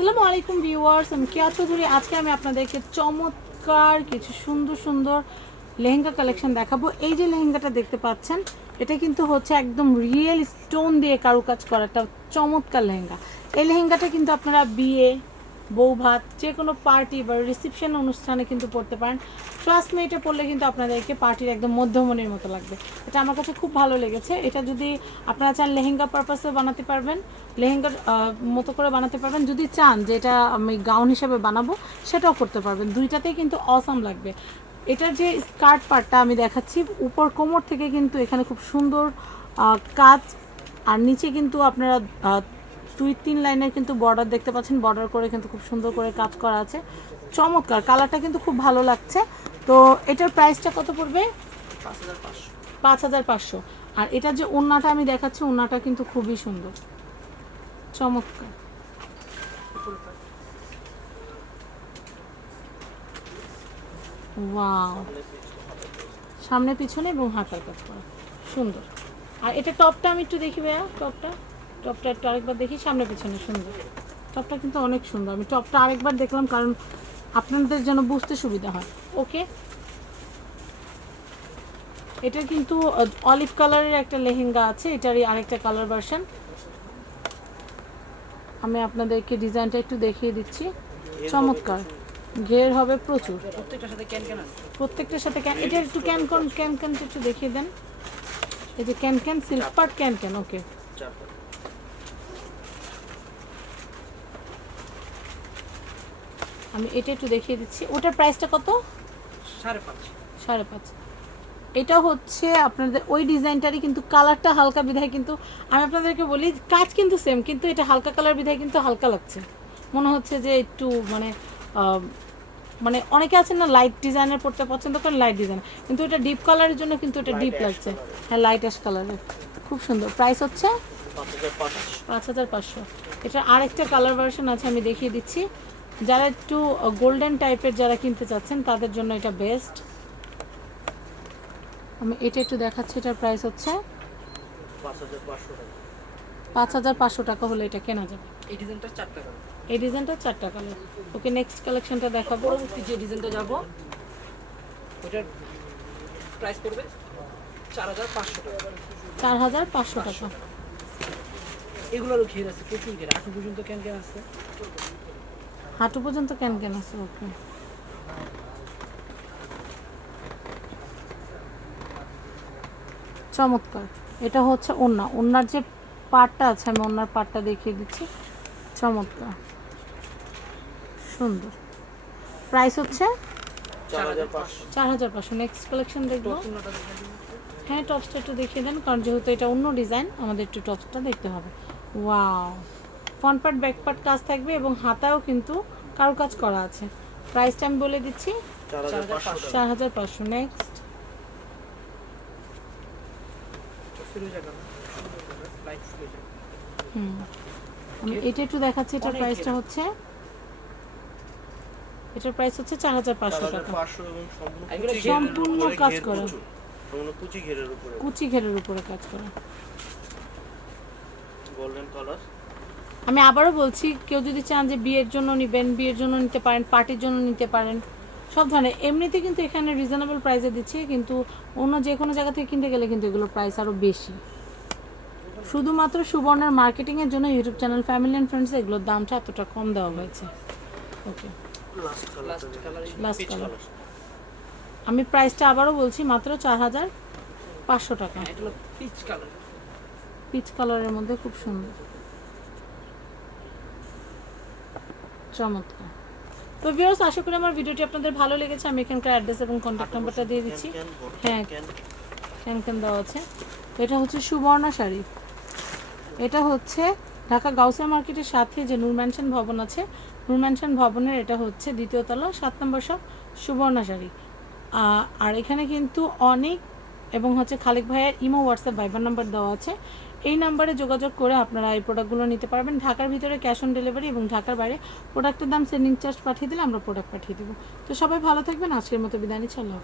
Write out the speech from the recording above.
আসসালামু আলাইকুম ভিউয়ার্স, আমি কেয়া চৌধুরী আজকে আমি আপনাদেরকে চমৎকার কিছু সুন্দর সুন্দর লেহেঙ্গা কালেকশন দেখাবো। এই যে লেহেঙ্গাটা দেখতে পাচ্ছেন, এটা কিন্তু হচ্ছে একদম রিয়েল স্টোন দিয়ে কারুকাজ করা একটা চমৎকার লেহেঙ্গা। এই লেহেঙ্গাটা কিন্তু আপনারা বিয়ে বউ ভাত, যে কোনো পার্টি বা রিসেপশন অনুষ্ঠানে কিন্তু পড়তে পারেন। এটা পরলে কিন্তু আপনাদেরকে পার্টির একদম মধ্যমণির মতো লাগবে। এটা আমার কাছে খুব ভালো লেগেছে। এটা যদি আপনারা চান লেহেঙ্গা পারপাসে বানাতে পারবেন লেহেঙ্গার মতো করে বানাতে পারবেন। যদি চান যে এটা আমি গাউন হিসেবে বানাবো, সেটাও করতে পারবেন। দুইটাতেই কিন্তু অসাম লাগবে। এটার যে স্কার্ট পার্টটা আমি দেখাচ্ছি, উপর কোমর থেকে কিন্তু এখানে খুব সুন্দর কাজ, আর নিচে কিন্তু আপনারা দুই তিন লাইনের কিন্তু বর্ডার দেখতে পাচ্ছেন বর্ডার করে কিন্তু খুব সুন্দর করে কাজ করা আছে। চমৎকার কালারটা কিন্তু খুব ভালো লাগছে। তো এটার প্রাইসটা কত পড়বে? পাঁচ হাজার পাঁচশো। আর এটা যে ওড়নাটা আমি দেখাচ্ছি, ওড়নাটা কিন্তু খুবই সুন্দর। চমৎকার। ওয়াও সামনে, পিছনে এবং হাতার কাজ করা। সুন্দর। আর এটা টপটা আমি একটু দেখি ভাইয়া, টপটা। টপটা একটু আরেকবার দেখি সামনে পিছনে সুন্দর। টপটা কিন্তু অনেক সুন্দর। আমি টপটা আরেকবার দেখলাম কারণ আপনাদের যেন বুঝতে সুবিধা হয়। ওকে এটা কিন্তু অলিভ কালারের একটা লেহেঙ্গা আছে এটারই আরেকটা কালার ভার্সন আমি আপনাদেরকে ডিজাইনটা একটু দেখিয়ে দিচ্ছি। চমৎকার। ঘের হবে প্রচুর। প্রত্যেকটার সাথে ক্যান ক্যান প্রত্যেকটার সাথে ক্যান এটা একটু ক্যান ক্যান ক্যান একটু দেখিয়ে দেন। এই যে can can silk part can can okay আমি এটা একটু দেখিয়ে দিচ্ছি। ওটার প্রাইসটা কত? সাড়ে পাঁচ। সাড়ে পাঁচ। এটা হচ্ছে আপনাদের ওই ডিজাইনটারই কিন্তু কালারটা হালকা বিধায় কিন্তু আমি আপনাদেরকে বলি কাজ কিন্তু সেম কিন্তু এটা হালকা কালার বিধায় কিন্তু হালকা লাগছে। মনে হচ্ছে যে একটু মানে মানে অনেকে আছেন না লাইট ডিজাইনের পড়তে পছন্দ করেন লাইট ডিজাইন কিন্তু এটা ডিপ কালারের জন্য কিন্তু এটা ডিপ লাগছে। হ্যাঁ লাইট অ্যাশ কালারের খুব সুন্দর। প্রাইস হচ্ছে পাঁচ হাজার পাঁচ পাঁচ হাজার পাঁচশো। এটা আরেকটা কালার ভার্সন আছে আমি দেখিয়ে দিচ্ছি। যারা একটু গোল্ডেন টাইপের যারা কিনতে চাচ্ছেন তাদের জন্য এটা বেস্ট আমি এটা একটু দেখাচ্ছি এটার প্রাইস হচ্ছে পাঁচ হাজার পাঁচশো টাকা হলে এটা কেনা যাবে। এই ডিজাইনটা চার টাকা। এই ডিজাইনটা চারটা কালার ওকে নেক্সট কালেকশনটা দেখাবো। পরবর্তী যে ডিজাইনটা যাব ওটার প্রাইস পড়বে চার হাজার পাঁচশো টাকা। চার হাজার পাঁচশো টাকা। এগুলোরও ঘের আছে প্রচুর ঘের আঠু পর্যন্ত ক্যান ক্যান আছে? হাঁটু পর্যন্ত কেন কেন আছে ওকে? চমৎকার। এটা হচ্ছে ওন্না ওন্নার যে পাটটা আছে আমি ওন্নার পাটটা দেখিয়ে দিচ্ছি। চমৎকার। সুন্দর। প্রাইস হচ্ছে চার হাজার পাঁচশো। নেক্সট কালেকশন দেখব। হ্যাঁ টপসটা একটু দেখিয়ে দেন কারণ যেহেতু এটা অন্য ডিজাইন আমাদের একটু টপসটা দেখতে হবে। Wow front part back part কাজ থাকবে এবং হাতাও কিন্তু কারও কাজ করা আছে। প্রাইসটা আমি বলে দিচ্ছি। চার হাজার পাঁচশো নেক্সট হুম। এটা একটু দেখাচ্ছি এটার প্রাইসটা হচ্ছে। এটার প্রাইস হচ্ছে চার হাজার পাঁচশো টাকা। সম্পূর্ণ কাজ করা। কুচি ঘেরের উপরে। কুচি ঘেরের উপরে কাজ করা। গোল্ডেন কালার আমি আবারও বলছি কেউ যদি চান যে বিয়ের জন্য নেবেন বিয়ের জন্য নিতে পারেন পার্টির জন্য নিতে পারেন সব ধরনের। এমনিতে কিন্তু এখানে রিজনেবল প্রাইসে দিচ্ছে কিন্তু অন্য যে কোনো জায়গা থেকে কিনতে গেলে কিন্তু এগুলোর প্রাইস আরও বেশি। শুধুমাত্র সুবর্ণার মার্কেটিংয়ের জন্য ইউটিউব চ্যানেল ফ্যামিলি অ্যান্ড ফ্রেন্ডসে এগুলোর দামটা এতটা কম দেওয়া হয়েছে। ওকে লাস্ট কালার আমি প্রাইসটা আবারও বলছি মাত্র চার হাজার পাঁচশো টাকা। পিচ কালার পিচ কালারের মধ্যে খুব সুন্দর। চমৎকার। তো ভিউয়ার্স আশা করি আমার ভিডিওটি আপনাদের ভালো লেগেছে। আমি এখানকার অ্যাড্রেস এবং কন্ট্যাক্ট নাম্বারটা দিয়ে দিচ্ছি। হ্যাঁ ক্যান ক্যান দেওয়া আছে। এটা হচ্ছে সুবর্ণা শাড়ি। এটা হচ্ছে ঢাকা গাউসিয়া মার্কেটের সাথে যে নূর ম্যানশন ভবন আছে নূর ম্যানশন ভবনের এটা হচ্ছে দ্বিতীয় তলা সাত নম্বর সব সুবর্ণা শাড়ি। আর এখানে কিন্তু অনেক এবং হচ্ছে খালেক ভাইয়ের ইমো হোয়াটসঅ্যাপ ভাইবার নাম্বার দেওয়া আছে। এই নাম্বারে যোগাযোগ করে আপনারা এই প্রোডাক্টগুলো নিতে পারবেন। ঢাকার ভিতরে ক্যাশ অন ডেলিভারি এবং ঢাকার বাইরে প্রোডাক্টের দাম সেন্ডিং চার্জ পাঠিয়ে দিলে আমরা প্রোডাক্ট পাঠিয়ে দেবো। তো সবাই ভালো থাকবেন। আজকের মতো বিদায় নিচ্ছি। আল্লাহ।